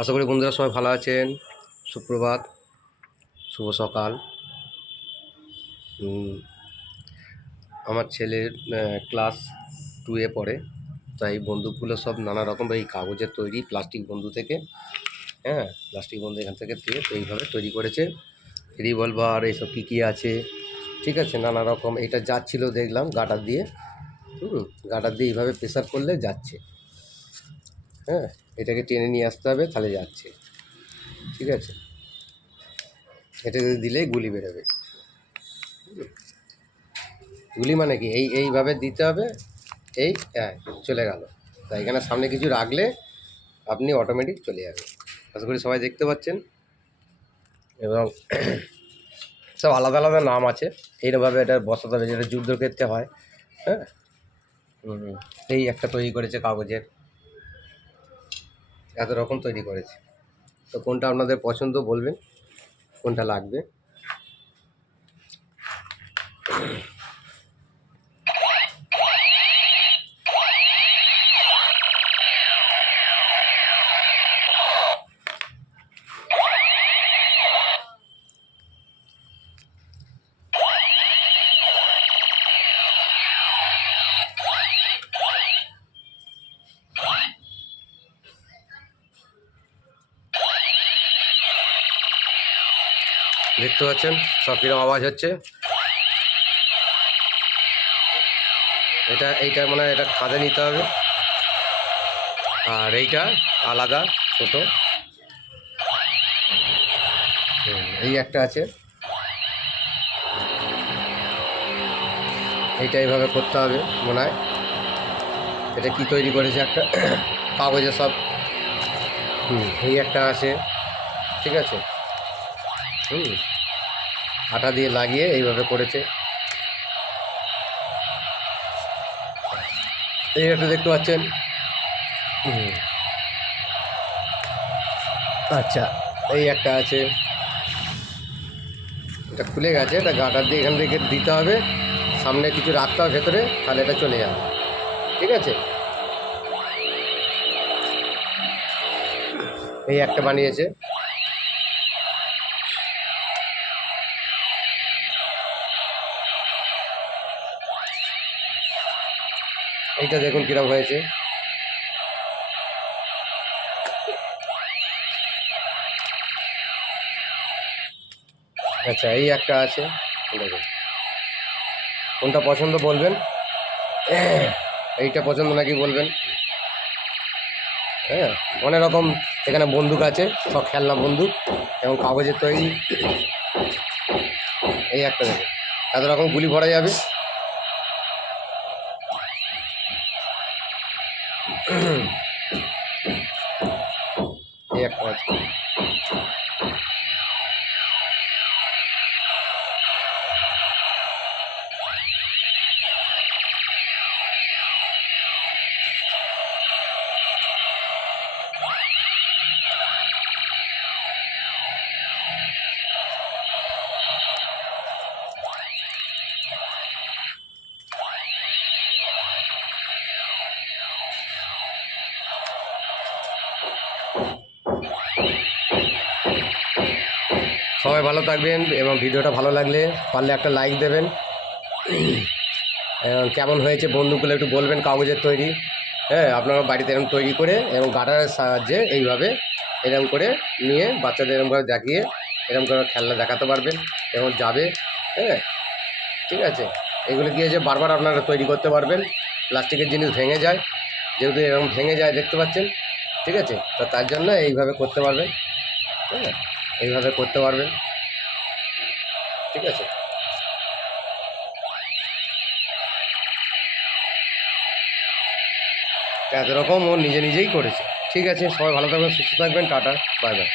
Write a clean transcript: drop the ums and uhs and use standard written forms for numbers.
আশা করি বন্ধুরা সবাই ভালো আছেন। সুপ্রভাত, শুভ সকাল। আমার ছেলের ক্লাস 2-এ পড়ে, তাই বন্দুকগুলো সব নানা রকম এই কাগজের তৈরি, প্লাস্টিক বন্দুক থেকে, প্লাস্টিক বন্দুক এখান থেকে দিয়ে তো এইভাবে তৈরি করেছে। রিভলভার এইসব কী আছে, ঠিক আছে, নানা রকম। এটা যাচ্ছিল দেখলাম গাটার দিয়ে, গাটার দিয়ে এইভাবে প্রেসার করলে যাচ্ছে। এটাকে টেনে নিয়ে আসতে হবে, তাহলে যাচ্ছে, ঠিক আছে। এটাকে দিলেই গুলি বেরোবে। গুলি মানে কি, এইভাবে দিতে হবে, চলে গেল। তাই এখানে সামনে কিছু রাখলে আপনি অটোমেটিক চলে যাবে। আশা করি সবাই দেখতে পাচ্ছেন। এবং সব আলাদা আলাদা নাম আছে, এইরকমভাবে এটা বসাতে হবে, যেটা যুদ্ধক্ষেত্রে হয়। এই একটা তৈরি করেছে কাগজের, এত রকম তৈরি করেছে। তো কোনটা আপনাদের পছন্দ বলবেন, কোনটা লাগবে। দেখতে পাচ্ছেন সব কীরকম আওয়াজ হচ্ছে। এইটা মানে এটা কাঁধে নিতে হবে, আর এইটা আলাদা ছোটো। এই একটা আছে, এইটা এইভাবে করতে হবে মনে হয়। এটা কি তৈরি করেছে, একটা কাগজে সব। এই একটা আছে, ঠিক আছে। আটা দিয়ে লাগিয়ে এইভাবে করেছে। এই একটা দেখতে পাচ্ছেন। আচ্ছা, এই একটা আছে, এটা খুলে গেছে। এটা গাটার দিয়ে এখান থেকে দিতে হবে, সামনে কিছু রাখতে হবে ভেতরে, তাহলে এটা চলে যাবে, ঠিক আছে। এই একটা বানিয়েছে। এইটা দেখুন কীরকম হয়েছে। আচ্ছা, এই একটা আছে, দেখুন কোনটা পছন্দ বলবেন। এইটা পছন্দ নাকি বলবেন। অনেক রকম এখানে বন্দুক আছে, সব খেলনা বন্দুক এবং কাগজের তৈরি। এই একটা দেখুন, এত রকম গুলি ভরা যাবে। এই একটা আছে। সবাই ভালো থাকবেন, এবং ভিডিওটা ভালো লাগলে পারলে একটা লাইক দেবেন। কেমন হয়েছে বন্দুকগুলো একটু বলবেন, কাগজের তৈরি। আপনারা বাড়িতে এরকম তৈরি করে এবং গাটারের সাহায্যে এইভাবে এরকম করে নিয়ে বাচ্চাদের এরকমভাবে দেখিয়ে এরকম করে খেলনা দেখাতে পারবেন এবং যাবে। ঠিক আছে। এগুলো দিয়ে যে বারবার আপনারা তৈরি করতে পারবেন। প্লাস্টিকের জিনিস ভেঙে যায়, যেহেতু এরকম ভেঙে যায় দেখতে পাচ্ছেন, ঠিক আছে। তো তার জন্য এইভাবে করতে পারবেন, এইভাবে করতে পারবেন, ঠিক আছে। এত রকম ও নিজে নিজেই করেছে। ঠিক আছে, সবাই ভালো থাকবেন, সুস্থ থাকবেন, টাটা, বাই বাই।